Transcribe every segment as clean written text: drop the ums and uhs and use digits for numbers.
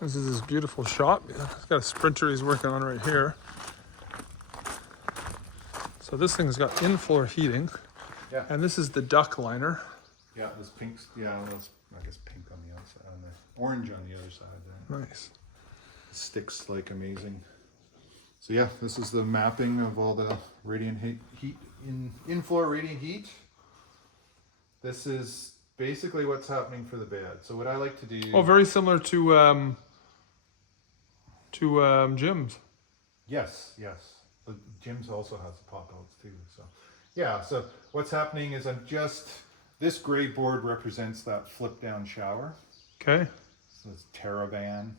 This is his beautiful shop. He's got a Sprinter he's working on right here. So this thing's got in-floor heating. Yeah. And this is the duck liner. Yeah, this pink, yeah, that's, I guess pink on the outside, on the orange on the other side there. Nice. Sticks like amazing. So yeah, this is the mapping of all the radiant heat in-floor radiant heat. This is basically what's happening for the bed. So what I like to do. Oh, very similar to Jim's. Yes, yes. But Jim's also has the pop outs too. So yeah, so what's happening is this gray board represents that flip down shower. Okay. So it's Terravan.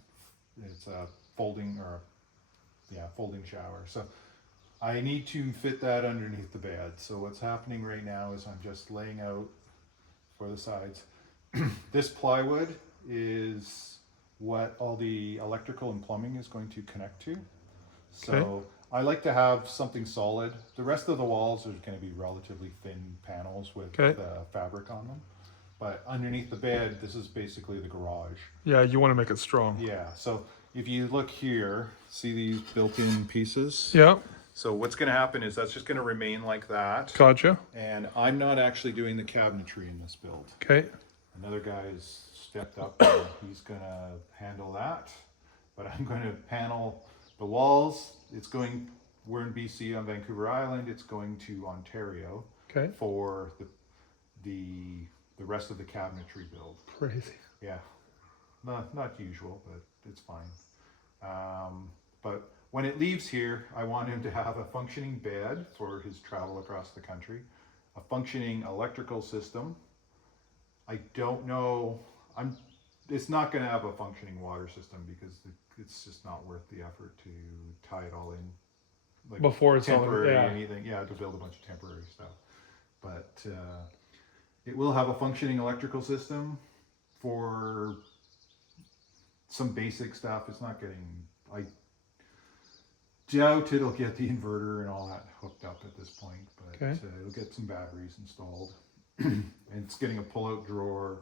It's a folding shower. So I need to fit that underneath the bed. So what's happening right now is I'm just laying out for the sides. This plywood is what all the electrical and plumbing is going to connect to. So Okay. I like to have something solid. The rest of the walls are going to be relatively thin panels with fabric on them. But underneath the bed, this is basically the garage. Yeah, you want to make it strong. Yeah, so if you look here, see these built-in pieces? Yeah. So what's going to happen is that's just going to remain like that. Gotcha. And I'm not actually doing the cabinetry in this build. Okay. Another guy's stepped up and he's going to handle that. But I'm going to panel the walls. We're in BC on Vancouver Island. It's going to Ontario for the rest of the cabinetry build. Crazy. Yeah, not usual, but it's fine. But when it leaves here, I want him to have a functioning bed for his travel across the country, a functioning electrical system. I don't know, it's not going to have a functioning water system because it's just not worth the effort to tie it all in. Like before it's temporary all, anything, to build a bunch of temporary stuff. But it will have a functioning electrical system for some basic stuff. It's not getting, I doubt it'll get the inverter and all that hooked up at this point, but it'll get some batteries installed. And it's getting a pull-out drawer.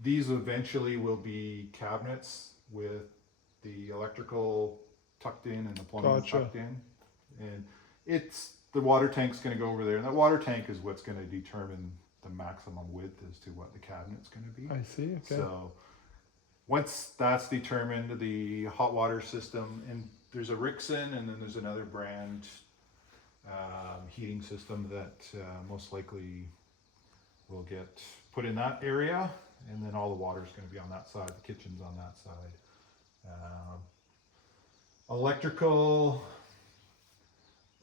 These eventually will be cabinets with the electrical tucked in and the plumbing tucked in. And the water tank's going to go over there, and that water tank is what's going to determine the maximum width as to what the cabinet's going to be. I see. Okay. So once that's determined, the hot water system, and there's a Rixon, and then there's another brand heating system that most likely will get put in that area, and then all the water's going to be on that side. The kitchen's on that side. Electrical.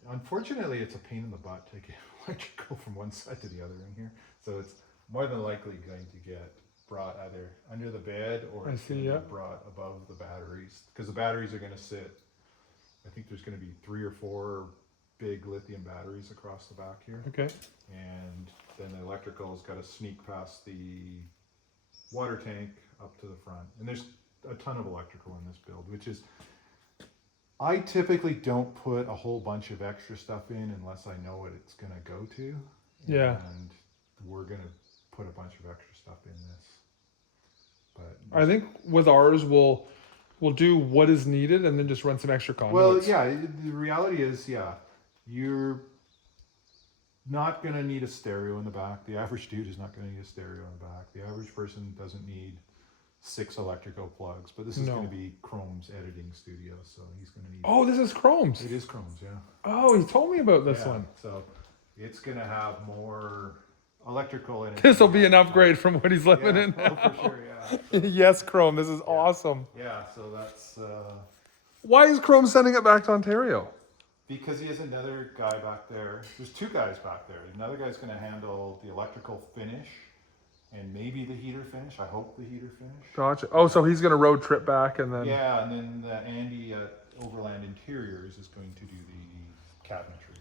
Unfortunately, it's a pain in the butt to get electrical from one side to the other in here. So it's more than likely going to get brought either under the bed or it's going to be brought above the batteries. Because the batteries are going to sit, I think there's going to be 3 or 4 big lithium batteries across the back here. Okay. And then the electrical's got to sneak past the water tank up to the front. And there's a ton of electrical in this build, which is, I typically don't put a whole bunch of extra stuff in unless I know what it's going to go to. Yeah. And we're going to put a bunch of extra stuff in this. But I think with ours, we'll do what is needed and then just run some extra conduits. Well, yeah, the reality is, you're not going to need a stereo in the back. The average dude is not going to need a stereo in the back. The average person doesn't need 6 electrical plugs, but this is going to be Chrome's editing studio, so he's going to need. Oh, this is Chrome's. It is Chrome's, yeah. Oh, he told me about this one. So it's going to have more electrical in it. This will be an upgrade from what he's living in now. Oh, for sure, yeah. Yes, Chrome. This is awesome. Yeah, so that's. Why is Chrome sending it back to Ontario? Because he has another guy back there. There's 2 guys back there. Another guy's going to handle the electrical finish. And maybe the heater finish. I hope the heater finish. Gotcha. Oh, so he's going to road trip back and then. Yeah, and then Andy at Overland Interiors is going to do the cabinetry.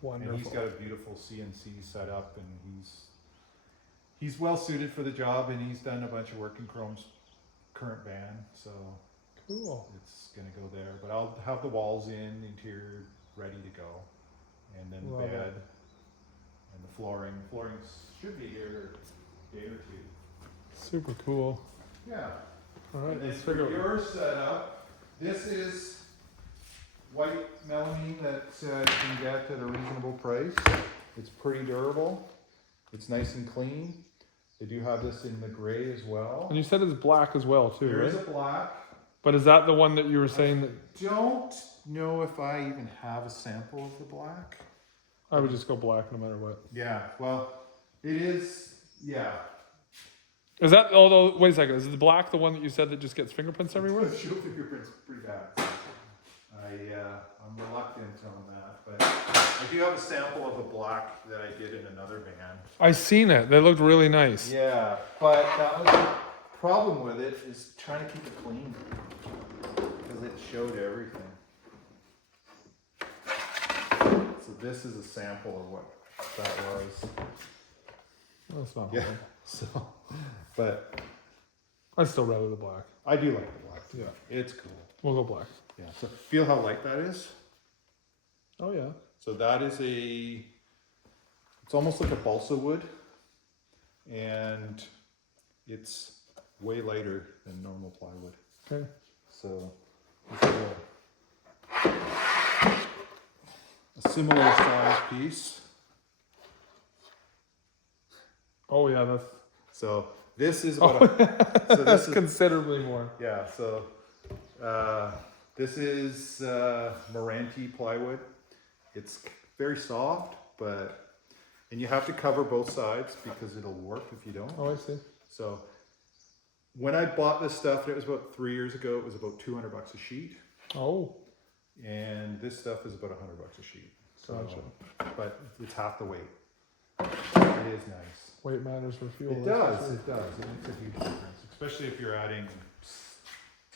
Wonderful. And he's got a beautiful CNC set up, and he's well suited for the job, and he's done a bunch of work in Chrome's current band, so cool. It's going to go there. But I'll have the walls in, interior ready to go, and then the bed and the flooring. The flooring should be here. Day or 2. Super cool. Yeah. All right, And then let's for figure out. your setup, this is white melamine that you can get at a reasonable price. It's pretty durable. It's nice and clean. They do have this in the gray as well. And you said it's black as well too, There right? is a black. But is that the one that you were saying that Don't know if I even have a sample of the black. I would just go black no matter what? Yeah, well, it is, yeah. Is that, although, wait a second, is the black the one that you said that just gets fingerprints everywhere? Show fingerprints pretty bad. I'm reluctant on that, but I do have a sample of the black that I did in another van. I seen it. They looked really nice. Yeah, but that was the problem with it is trying to keep it clean because it showed everything. So this is a sample of what that was. That's not Yeah. bad. So, but I'd still rather the black. I do like the black. Yeah. It's cool. We'll go black. Yeah. So feel how light that is. Oh yeah. So that is it's almost like a balsa wood, and it's way lighter than normal plywood. Okay. So it's a similar size piece. Oh yeah, that's So this is about so this that's is considerably more. yeah. So this is Meranti plywood. It's very soft, and you have to cover both sides because it'll warp if you don't. Oh, I see. So when I bought this stuff, and it was about 3 years ago, it was about $200 a sheet, Oh, and this stuff is about $100 a sheet. So, gotcha. but it's half the weight. It is nice. Weight matters for fuel. It that's for does. sure. It does. It makes a huge difference, especially if you're adding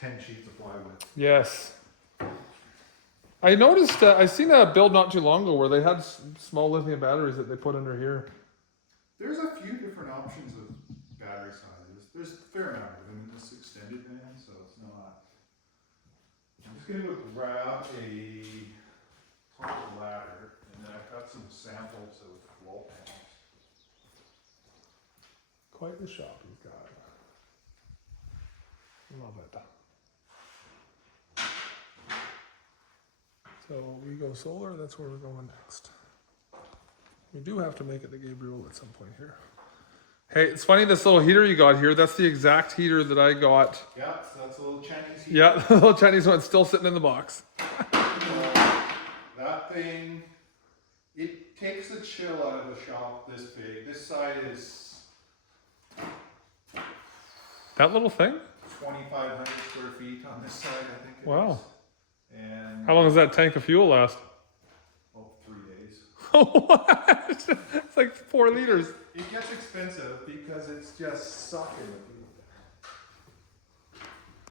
10 sheets of plywood. Yes. I noticed, I seen a build not too long ago where they had small lithium batteries that they put under here. There's a few different options of battery sizes. There's a fair amount of them in this extended van, so it's not. I'm just going to grab a top ladder, and then I've got some samples of wall panels. Quite the shop he's got. Love it. So we go solar, that's where we're going next. We do have to make it to Gabriel at some point here. Hey, it's funny this little heater you got here, that's the exact heater that I got. Yeah, so that's a little Chinese heater. Yeah, the little Chinese one still sitting in the box. That thing, it takes the chill out of a shop this big. This side is That little thing? 2,500 square feet on this side, I think it Wow. is. And How long does that tank of fuel last? oh, 3 days. What? It's like 4 liters. It gets expensive because it's just sucking with you.